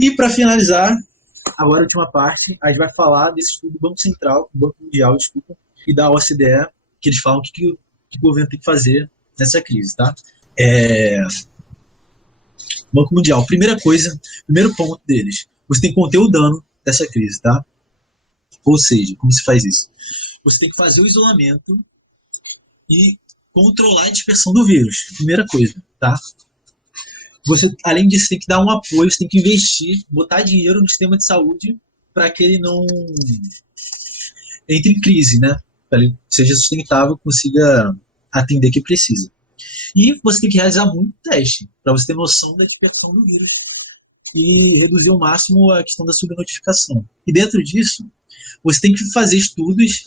E para finalizar, agora a última parte, a gente vai falar desse estudo do Banco Central, do Banco Mundial, desculpa, e da OCDE, que eles falam que o governo tem que fazer nessa crise, tá? Banco Mundial, primeira coisa, primeiro ponto deles, você tem que conter o dano dessa crise, tá? Ou seja, como se faz isso? Você tem que fazer o isolamento e controlar a dispersão do vírus, primeira coisa, tá? Você, além disso, tem que dar um apoio, você tem que investir, botar dinheiro no sistema de saúde para que ele não entre em crise, né? Para ele seja sustentável, consiga atender o que precisa. E você tem que realizar muito teste para você ter noção da dispersão do vírus e reduzir ao máximo a questão da subnotificação. E dentro disso, você tem que fazer estudos,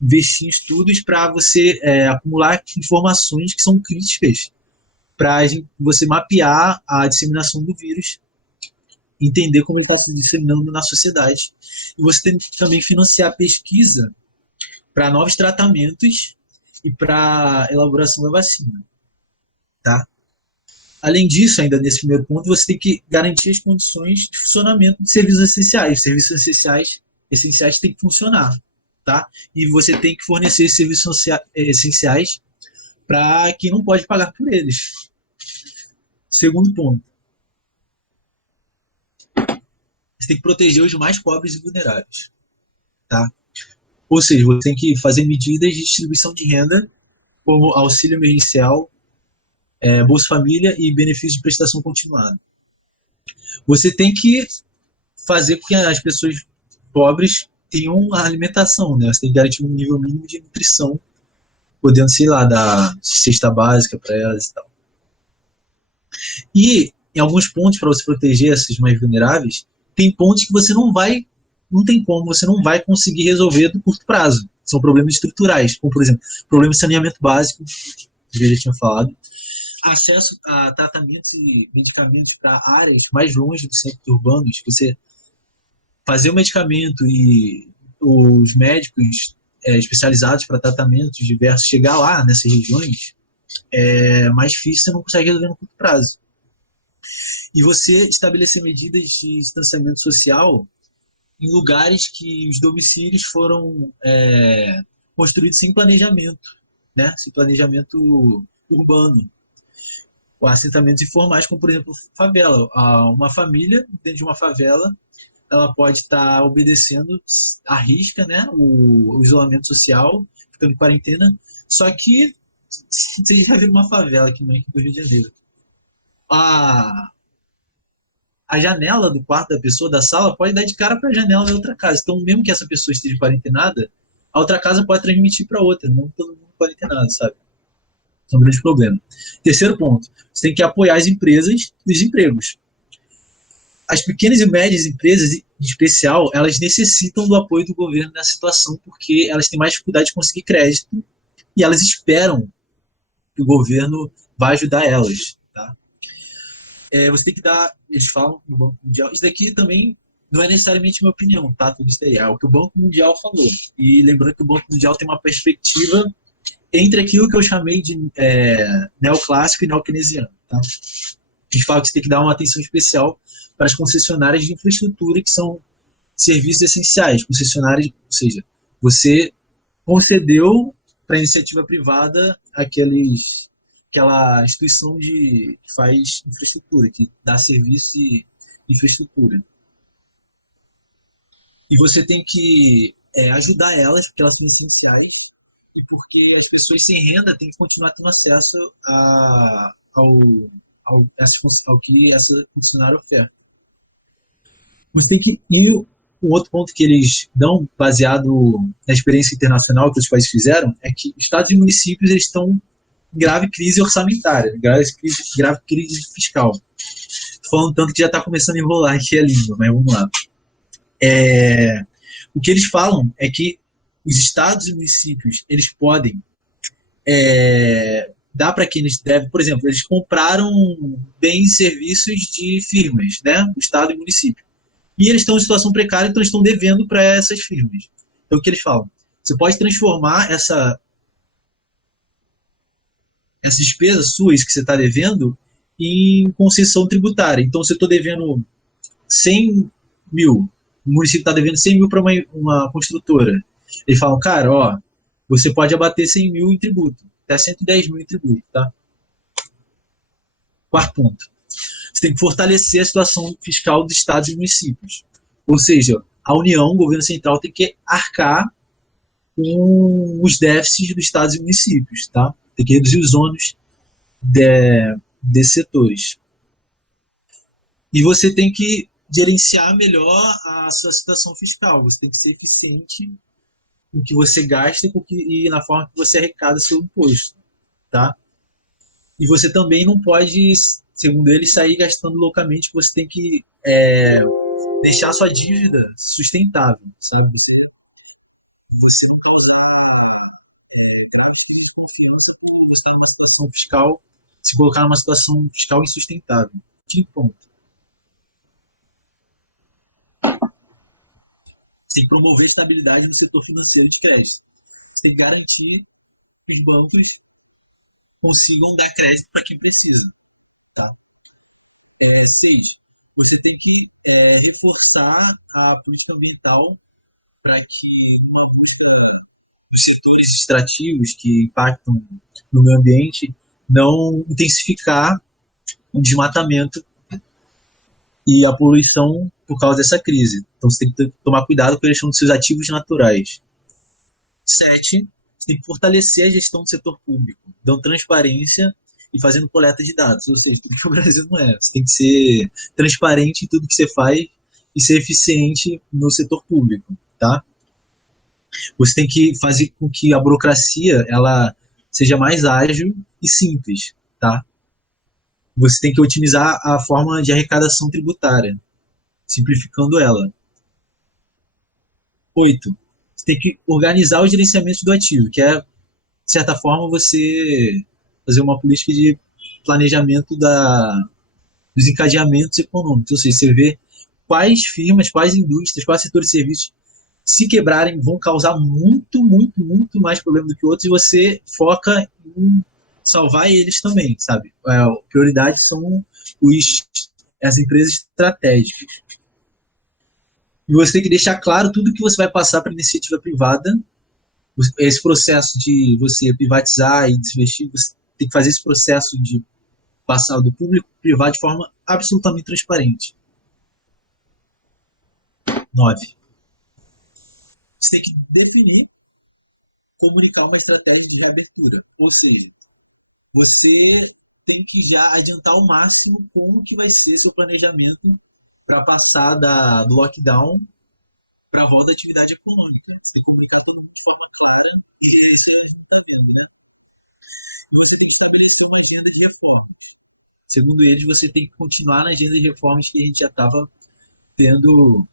investir em estudos para você acumular informações que são críticas para você mapear a disseminação do vírus, entender como ele está se disseminando na sociedade. E você tem que também financiar pesquisa para novos tratamentos e para elaboração da vacina, tá? Além disso, ainda nesse primeiro ponto, você tem que garantir as condições de funcionamento de serviços essenciais. Serviços essenciais têm que funcionar, tá? E você tem que fornecer serviços essenciais para quem não pode pagar por eles. Segundo ponto, você tem que proteger os mais pobres e vulneráveis, tá? Ou seja, você tem que fazer medidas de distribuição de renda, como auxílio emergencial, Bolsa Família e benefício de prestação continuada. Você tem que fazer com que as pessoas pobres tenham a alimentação, né? Você tem que garantir um nível mínimo de nutrição, podendo, sei lá, dar cesta básica para elas e tal. E em alguns pontos, para você proteger esses mais vulneráveis, tem pontos que você não tem como, você não vai conseguir resolver do curto prazo. São problemas estruturais, como, por exemplo, problema de saneamento básico, que eu já tinha falado, acesso a tratamentos e medicamentos para áreas mais longe dos centros urbanos, você fazer o medicamento e os médicos especializados para tratamentos diversos chegar lá nessas regiões é mais difícil, você não consegue resolver no curto prazo. E você estabelecer medidas de distanciamento social em lugares que os domicílios foram construídos sem planejamento, né? Sem planejamento urbano. Ou assentamentos informais, como por exemplo favela. Uma família dentro de uma favela, ela pode estar obedecendo à risca, né, o isolamento social, ficando em quarentena. Só que você já viu uma favela aqui no Rio de Janeiro. A janela do quarto da pessoa, da sala, pode dar de cara para a janela da outra casa. Então, mesmo que essa pessoa esteja quarentenada, a outra casa pode transmitir para outra, não todo mundo quarentenado, sabe? É um grande problema. Terceiro ponto, você tem que apoiar as empresas dos empregos. As pequenas e médias empresas, em especial, elas necessitam do apoio do governo nessa situação, porque elas têm mais dificuldade de conseguir crédito e elas esperam que o governo vai ajudar elas, tá? Você tem que dar, eles falam no Banco Mundial, isso daqui também não é necessariamente minha opinião, tá? Tudo isso daí é o que o Banco Mundial falou. E lembrando que o Banco Mundial tem uma perspectiva entre aquilo que eu chamei de neoclássico e neokeynesiano, tá? Eles falam que você tem que dar uma atenção especial para as concessionárias de infraestrutura, que são serviços essenciais. Concessionárias, ou seja, você concedeu para a iniciativa privada aquela instituição que faz infraestrutura, que dá serviço de infraestrutura. E você tem que ajudar elas, porque elas são essenciais, e porque as pessoas sem renda têm que continuar tendo acesso ao que essa funcionária oferta. Você tem que ir. Um outro ponto que eles dão, baseado na experiência internacional que os países fizeram, é que estados e municípios eles estão em grave crise orçamentária, grave crise fiscal. Estou falando tanto que já está começando a enrolar aqui a língua, mas vamos lá. O que eles falam é que os estados e municípios eles podem dar para quem eles devem. Por exemplo, eles compraram bens e serviços de firmas, né, do estado e município. E eles estão em situação precária, então eles estão devendo para essas firmas. Então, o que eles falam? Você pode transformar essa despesa sua, isso que você está devendo, em concessão tributária. Então, se eu estou devendo 100 mil, o município está devendo 100 mil para uma construtora. Eles falam, cara, ó, você pode abater 100 mil em tributo, até 110 mil em tributo, tá? Quarto ponto. Você tem que fortalecer a situação fiscal dos estados e municípios. Ou seja, a União, o governo central, tem que arcar com os déficits dos estados e municípios, tá? Tem que reduzir os ônus desses setores. E você tem que gerenciar melhor a sua situação fiscal. Você tem que ser eficiente no que você gasta e na forma que você arrecada seu imposto, tá? E você também não pode, segundo eles, sair gastando loucamente. Você tem que deixar sua dívida sustentável, sabe? Você fiscal, se colocar numa situação fiscal insustentável. Que ponto? Você tem que promover estabilidade no setor financeiro de crédito. Você tem que garantir que os bancos consigam dar crédito para quem precisa. Tá? 6. Você tem que reforçar a política ambiental para que os setores extrativos que impactam no meio ambiente não intensificar o desmatamento e a poluição por causa dessa crise. Então você tem que tomar cuidado com a gestão dos seus ativos naturais. 7. Você tem que fortalecer a gestão do setor público, dando transparência e fazendo coleta de dados. Ou seja, tudo que o Brasil não é. Você tem que ser transparente em tudo que você faz e ser eficiente no setor público, tá? Você tem que fazer com que a burocracia ela seja mais ágil e simples, tá? Você tem que otimizar a forma de arrecadação tributária, simplificando ela. 8. Você tem que organizar o gerenciamento do ativo, que é, de certa forma, você fazer uma política de planejamento dos encadeamentos econômicos. Ou seja, você vê quais firmas, quais indústrias, quais setores de serviços, se quebrarem, vão causar muito, muito, muito mais problema do que outros, e você foca em salvar eles também, sabe? A prioridade são as empresas estratégicas. E você tem que deixar claro tudo que você vai passar para a iniciativa privada. Esse processo de você privatizar e desinvestir, você tem que fazer esse processo de passar do público para o privado de forma absolutamente transparente. 9. Você tem que definir, comunicar uma estratégia de reabertura. Ou seja, você tem que já adiantar ao máximo como que vai ser seu planejamento para passar do lockdown para a volta da atividade econômica. Você tem que comunicar todo mundo de forma clara e isso a gente está vendo, né? E você tem que estabelecer uma agenda de reformas. Segundo eles, você tem que continuar na agenda de reformas que a gente já estava tendo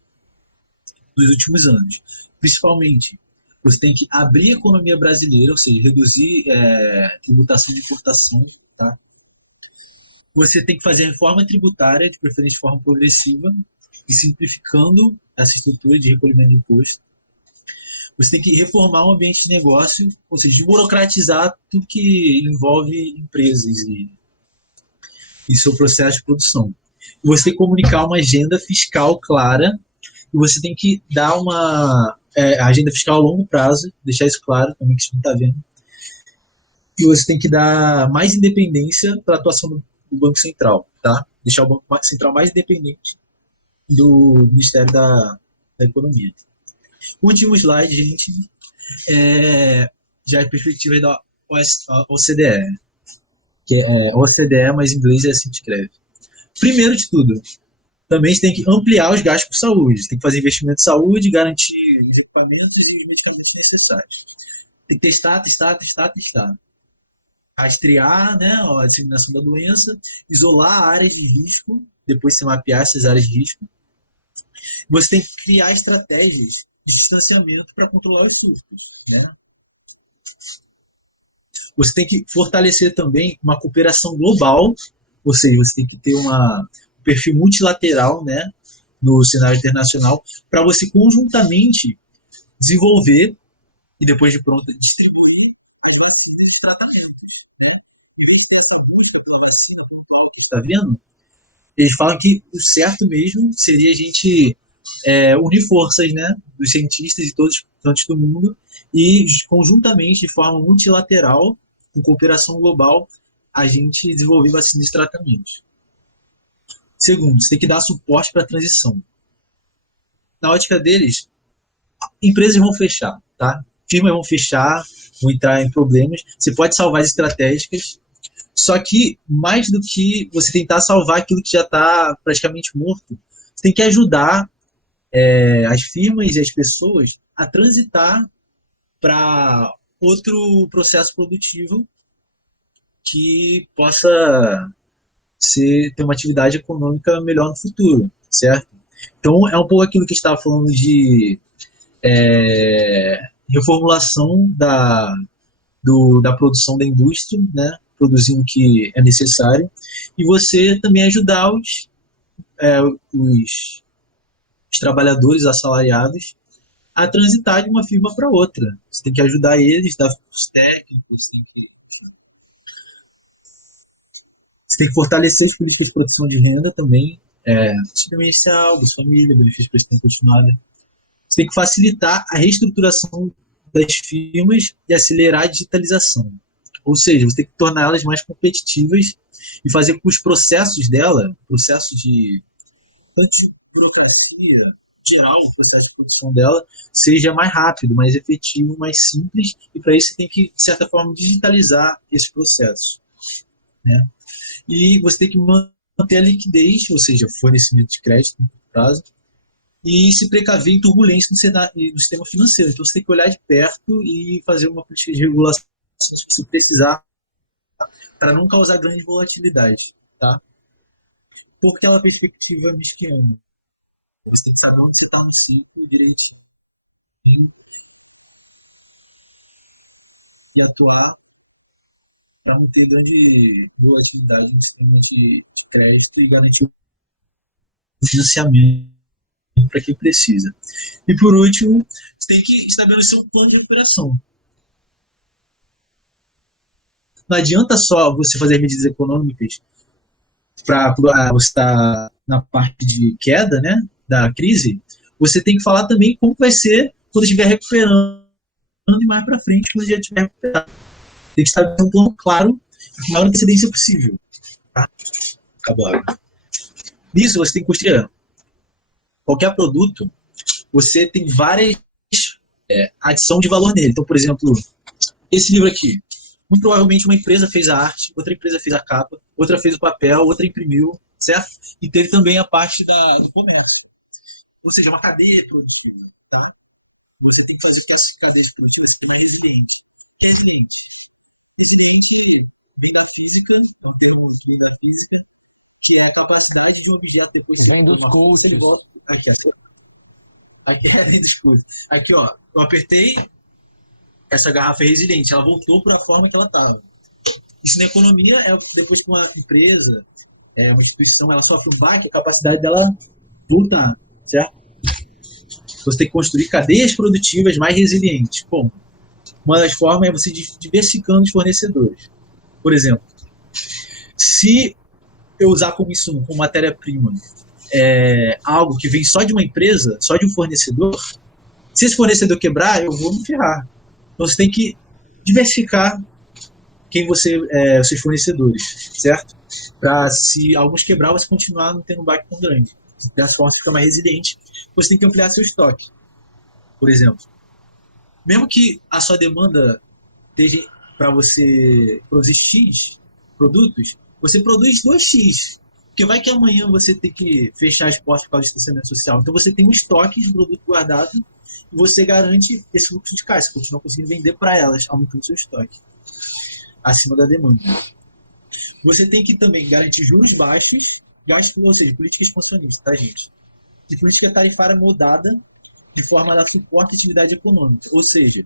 nos últimos anos. Principalmente, você tem que abrir a economia brasileira, ou seja, reduzir tributação de importação, tá? Você tem que fazer a reforma tributária, de preferência de forma progressiva, e simplificando essa estrutura de recolhimento de imposto. Você tem que reformar o ambiente de negócio, ou seja, desburocratizar tudo que envolve empresas e seu processo de produção. E você tem que comunicar uma agenda fiscal clara e você tem que dar uma agenda fiscal a longo prazo, deixar isso claro também que a gente não está vendo. E você tem que dar mais independência para a atuação do Banco Central, tá? Deixar o Banco Central mais independente do Ministério da Economia. Último slide, gente, já é a perspectiva da OCDE, que é OCDE, mas em inglês é assim que escreve. Primeiro de tudo, também você tem que ampliar os gastos com saúde. Você tem que fazer investimento em saúde, garantir equipamentos e medicamentos necessários. Tem que testar. Rastrear, né, a disseminação da doença, isolar áreas de risco, depois se mapear essas áreas de risco. Você tem que criar estratégias de distanciamento para controlar os surtos, né? Você tem que fortalecer também uma cooperação global, ou seja, você tem que ter um perfil multilateral, né, no cenário internacional, para você conjuntamente desenvolver e depois de pronto distribuir tratamentos. Tá vendo? Eles falam que o certo mesmo seria a gente unir forças, né, dos cientistas de todos os cantos do mundo e conjuntamente, de forma multilateral, com cooperação global, a gente desenvolver vacinas e tratamentos. Segundo, você tem que dar suporte para a transição. Na ótica deles, empresas vão fechar, tá? Firmas vão fechar, vão entrar em problemas. Você pode salvar as estratégicas, só que mais do que você tentar salvar aquilo que já está praticamente morto, você tem que ajudar as firmas e as pessoas a transitar para outro processo produtivo que possa ter uma atividade econômica melhor no futuro, certo? Então, é um pouco aquilo que estava falando de reformulação da produção da indústria, né? Produzindo o que é necessário, e você também ajudar os trabalhadores assalariados a transitar de uma firma para outra. Você tem que ajudar eles, dar os técnicos, você tem que fortalecer as políticas de proteção de renda também, auxílio emergencial, Bolsa Família, benefício para esse continuado. Você tem que facilitar a reestruturação das firmas e acelerar a digitalização. Ou seja, você tem que torná-las mais competitivas e fazer com que os processos dela, processo de burocracia, geral, o processo de produção dela, seja mais rápido, mais efetivo, mais simples, e para isso você tem que, de certa forma, digitalizar esses processos, né? E você tem que manter a liquidez, ou seja, fornecimento de crédito no prazo, e se precaver em turbulência no sistema financeiro. Então você tem que olhar de perto e fazer uma política de regulação se precisar, para não causar grande volatilidade, tá? Por aquela perspectiva miskiana. Você tem que saber onde você está no ciclo direitinho e atuar para não ter grande volatilidade no sistema de crédito e garantir o financiamento para quem precisa. E por último, você tem que estabelecer um plano de operação. Não adianta só você fazer medidas econômicas para você estar na parte de queda, né, da crise. Você tem que falar também como vai ser quando estiver recuperando e mais para frente, quando já estiver recuperado. Tem que estabelecer um plano claro e com a maior antecedência possível. Tá? Acabou a água. Nisso, você tem que construir qualquer produto, você tem várias adição de valor nele. Então, por exemplo, esse livro aqui, muito provavelmente uma empresa fez a arte, outra empresa fez a capa, outra fez o papel, outra imprimiu, certo? E teve também a parte do comércio. Ou seja, uma cadeia produtiva, tá? Você tem que fazer essa cadeia produtiva, você tem uma resiliente. O que é resiliente? Resiliente vem da física, é um termo que vem da física, que é a capacidade de um objeto depois de vem dos coaches. Ele volta. Aqui é vem dos coaches. Aqui, ó, eu apertei, essa garrafa é resiliente, ela voltou para a forma que ela estava. Isso na economia é depois que uma empresa, uma instituição, ela sofre um baque, a capacidade dela voltar, certo? Você tem que construir cadeias produtivas mais resilientes. Como? Uma das formas é você diversificando os fornecedores. Por exemplo, se eu usar como insumo, como matéria-prima, algo que vem só de uma empresa, só de um fornecedor, se esse fornecedor quebrar, eu vou me ferrar. Então você tem que diversificar os seus fornecedores, certo? Para se alguns quebrar, você continuar não tendo um baque tão grande. Dessa forma, você fica mais resiliente. Você tem que ampliar seu estoque. Por exemplo, mesmo que a sua demanda esteja para você produzir X produtos, você produz 2X. Porque vai que amanhã você tem que fechar as portas por causa do distanciamento social. Então você tem um estoque de produto guardado e você garante esse fluxo de caixa. Você continua conseguindo vender para elas, aumentando seu estoque acima da demanda. Você tem que também garantir juros baixos, ou seja, política expansionista, tá, gente? E política tarifária moldada de forma a dar suporte à atividade econômica. Ou seja,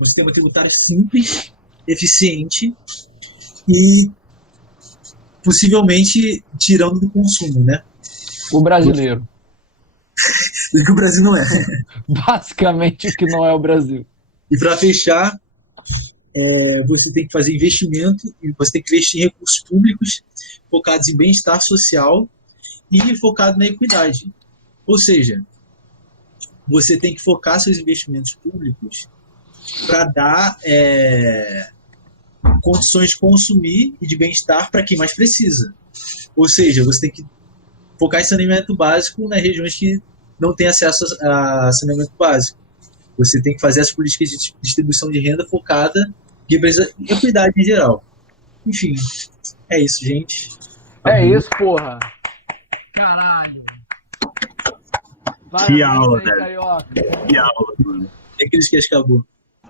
um sistema tributário simples, eficiente e possivelmente tirando do consumo, né? O brasileiro. O que o Brasil não é. Basicamente o que não é o Brasil. E para fechar, você tem que fazer investimento e você tem que investir em recursos públicos focados em bem-estar social e focado na equidade. Ou seja, você tem que focar seus investimentos públicos para dar condições de consumir e de bem-estar para quem mais precisa. Ou seja, você tem que focar em saneamento básico nas regiões que não têm acesso a saneamento básico. Você tem que fazer as políticas de distribuição de renda focada em equidade em geral. Enfim, é isso, gente. É isso, porra. Que Parabéns aula, aí, velho. Carioca. Que aula, mano. É aqueles que acabou.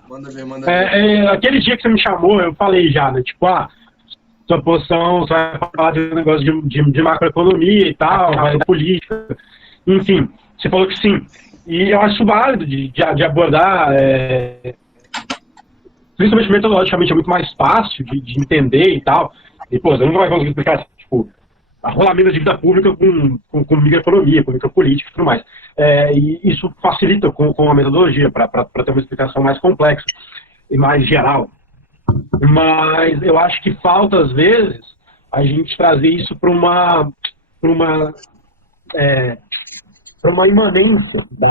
Manda ver. Aquele dia que você me chamou, eu falei já, né? Tipo, sua posição, você vai falar de um negócio de macroeconomia e tal, de política. Enfim, você falou que sim. E eu acho válido de abordar, principalmente metodologicamente, é muito mais fácil de entender e tal. E, pô, você não vai conseguir explicar, tipo, rolamento da dívida pública com microeconomia, com micropolítica e tudo mais. E isso facilita com a metodologia, para ter uma explicação mais complexa e mais geral. Mas eu acho que falta, às vezes, a gente trazer isso para uma imanência da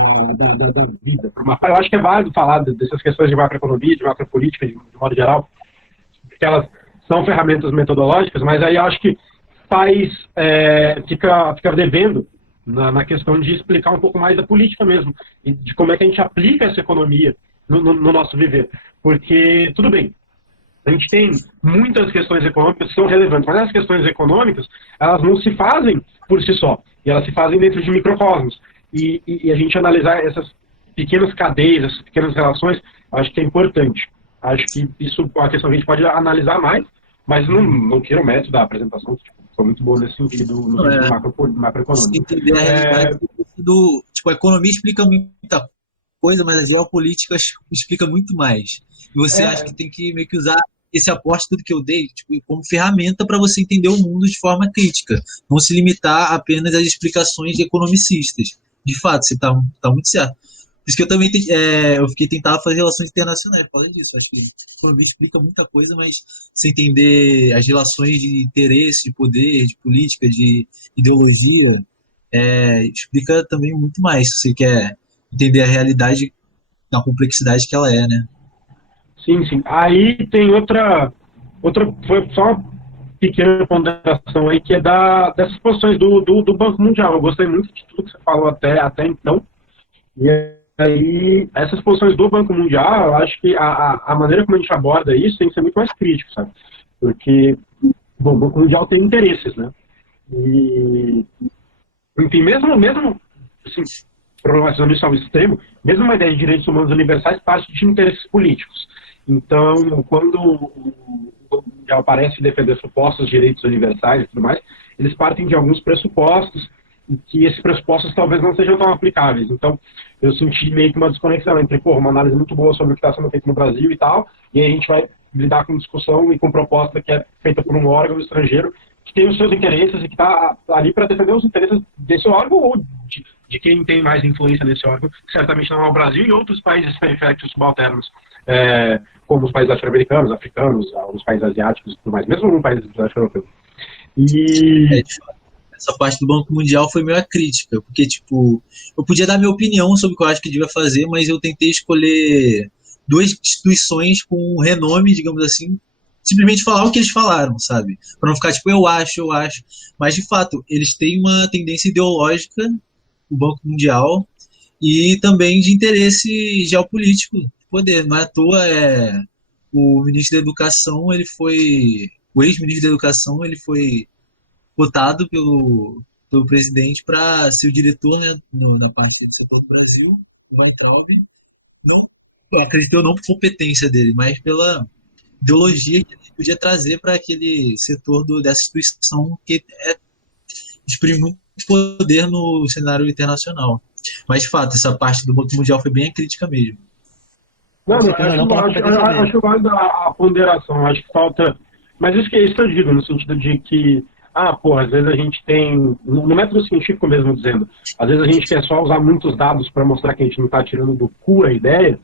vida. Eu acho que é válido falar dessas questões de macroeconomia, de macropolítica, de modo geral, porque elas são ferramentas metodológicas, mas aí eu acho que fica devendo na questão de explicar um pouco mais da política mesmo, e de como é que a gente aplica essa economia no nosso viver. Porque, tudo bem, a gente tem muitas questões econômicas que são relevantes, mas as questões econômicas, elas não se fazem por si só, e elas se fazem dentro de microcosmos. E a gente analisar essas pequenas cadeias, essas pequenas relações, acho que é importante. Acho que isso é uma questão que a gente pode analisar mais, mas não tira o mérito da apresentação, que foi muito boa nesse sentido, no sentido macroeconômico. Você entender a realidade do... Tipo, a economia explica muita coisa, mas a geopolítica explica muito mais. E você acha que tem que meio que usar esse aporte, tudo que eu dei, tipo, como ferramenta para você entender o mundo de forma crítica. Não se limitar apenas às explicações de economicistas. De fato, você está muito certo. Por isso que eu também eu fiquei tentando fazer relações internacionais por causa disso. Acho que a economia explica muita coisa, mas você entender as relações de interesse, de poder, de política, de ideologia, explica também muito mais, se você quer entender a realidade na complexidade que ela é, né? Sim, sim. Aí tem outra foi só uma pequena ponderação aí, que é dessas posições do Banco Mundial. Eu gostei muito de tudo que você falou até então. E aí, essas posições do Banco Mundial, eu acho que a maneira como a gente aborda isso tem que ser muito mais crítico, sabe? Porque, bom, o Banco Mundial tem interesses, né? E, enfim, mesmo assim, problematizando isso ao extremo, mesmo uma ideia de direitos humanos universais parte de interesses políticos. Então, quando o Banco Mundial parece defender supostos direitos universais e tudo mais, eles partem de alguns pressupostos, e que esses pressupostos talvez não sejam tão aplicáveis. Então, eu senti meio que uma desconexão entre, uma análise muito boa sobre o que está sendo feito no Brasil e tal, e aí a gente vai lidar com discussão e com proposta que é feita por um órgão estrangeiro que tem os seus interesses e que está ali para defender os interesses desse órgão ou de quem tem mais influência nesse órgão, que certamente não é o Brasil e outros países periféricos subalternos, como os países latino-americanos, africanos, os países asiáticos e tudo mais, mesmo alguns países europeus. E... essa parte do Banco Mundial foi meio crítica, porque, tipo, eu podia dar minha opinião sobre o que eu acho que devia fazer, mas eu tentei escolher duas instituições com renome, digamos assim, simplesmente falar o que eles falaram, sabe? Para não ficar, tipo, eu acho. Mas, de fato, eles têm uma tendência ideológica, o Banco Mundial, e também de interesse geopolítico de poder. Não é à toa, o ministro da Educação, o ex-ministro da Educação, ele foi votado pelo presidente para ser o diretor, né, na parte do setor do Brasil, o Weintraub. Não, acredito não por competência dele, mas pela ideologia que ele podia trazer para aquele setor dessa instituição que exprime muito poder no cenário internacional. Mas, de fato, essa parte do Banco Mundial foi bem a crítica mesmo. Não, acho válida a ponderação, acho que falta... Mas isso que eu digo, no sentido de que às vezes a gente tem, no método científico mesmo dizendo, às vezes a gente quer só usar muitos dados para mostrar que a gente não está tirando do cu a ideia,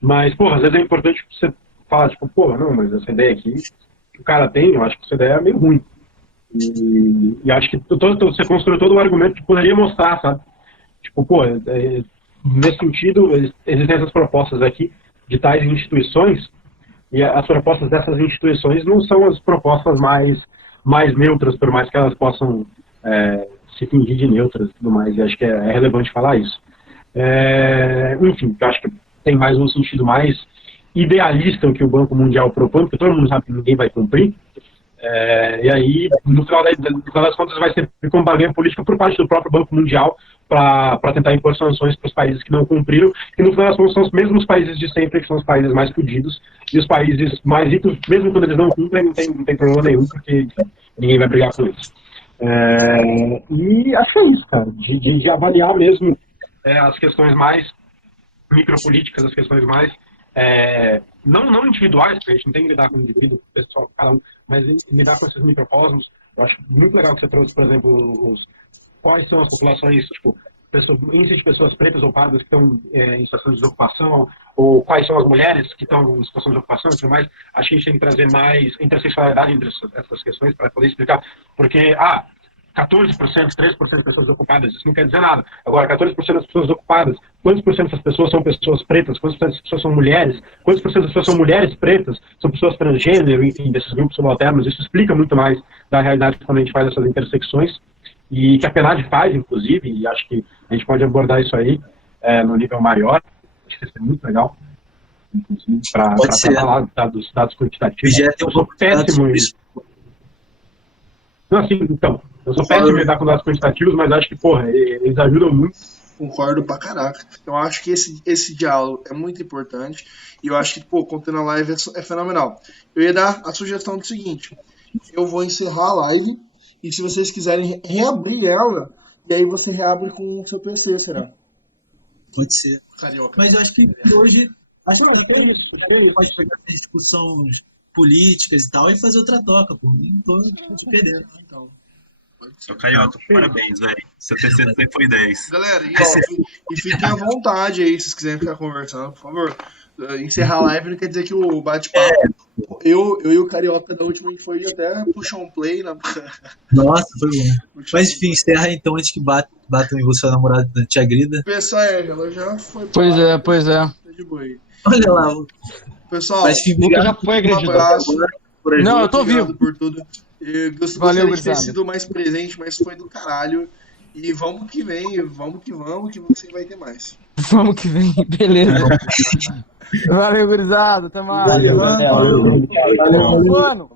mas, às vezes é importante você falar, não, mas essa ideia aqui que o cara tem, eu acho que essa ideia é meio ruim. E acho que você construiu todo o argumento que poderia mostrar, sabe? Tipo, pô, nesse sentido, existem essas propostas aqui de tais instituições, e as propostas dessas instituições não são as propostas mais neutras, por mais que elas possam se fingir de neutras e tudo mais, e acho que é relevante falar isso. Enfim, eu acho que tem mais um sentido mais idealista o que o Banco Mundial propõe, porque todo mundo sabe que ninguém vai cumprir, e aí, no final das contas, vai ser como barganha política por parte do próprio Banco Mundial para tentar impor sanções para os países que não cumpriram, e no final das contas são os mesmos países de sempre, que são os países mais fudidos, e os países mais ricos, mesmo quando eles não cumprem, não tem problema nenhum, porque ninguém vai brigar com eles. E acho que é isso, cara, de avaliar mesmo as questões mais micropolíticas, as questões mais não individuais, porque a gente não tem que lidar com o indivíduo, pessoal, cada um, mas lidar com esses microcosmos. Eu acho muito legal que você trouxe, por exemplo, quais são as populações, tipo, índice de pessoas pretas ou pardas que estão em situação de desocupação, ou quais são as mulheres que estão em situação de ocupação e tudo mais. Acho que a gente tem que trazer mais intersexualidade entre essas questões para poder explicar, porque 14%, 13% de pessoas ocupadas, isso não quer dizer nada. Agora, 14% das pessoas ocupadas, quantos por cento dessas pessoas são pessoas pretas, quantos por cento das pessoas são mulheres, quantos por cento das pessoas são mulheres pretas, são pessoas transgênero, enfim, desses grupos subalternos. Isso explica muito mais da realidade quando a gente faz essas intersecções, e que a PNAD faz, inclusive, e acho que a gente pode abordar isso aí no nível maior. Acho que isso é muito legal, inclusive, para falar dos dados quantitativos. Eu sou péssimo em isso. Não, assim, então, eu sou péssimo em lidar com dados quantitativos, mas acho que, porra, eles ajudam muito. Concordo pra caraca. Eu acho que esse diálogo é muito importante, e eu acho que, contando a live é fenomenal. Eu ia dar a sugestão do seguinte: eu vou encerrar a live, e se vocês quiserem reabrir ela, e aí você reabre com o seu PC, será? Pode ser. Carioca. Mas eu acho que hoje pode pegar essas discussões políticas e tal e fazer outra toca, pô. Nem tô te perdendo. Então, Carioca, parabéns, velho. Seu TCC foi 10. Galera, e fiquem à vontade aí, se vocês quiserem ficar conversando, por favor. Encerrar a live não quer dizer que o bate-papo. Eu e o Carioca da última foi até puxar um play. Nossa, foi bom. Mas enfim, encerra então antes que batam em você, a namorada da tia Grida. Pessoal, ela já foi. Pois é. Tá de boa aí. Olha lá. Pessoal, mas, enfim, Lucas já foi agredido. Não, eu tô vivo. Por tudo. Eu gostaria de ter sido mais presente, mas foi do caralho. E vamos que vem, vamos que você vai ter mais. Vamos que vem, beleza. Valeu, gurizada. Até mais. Valeu. Mano.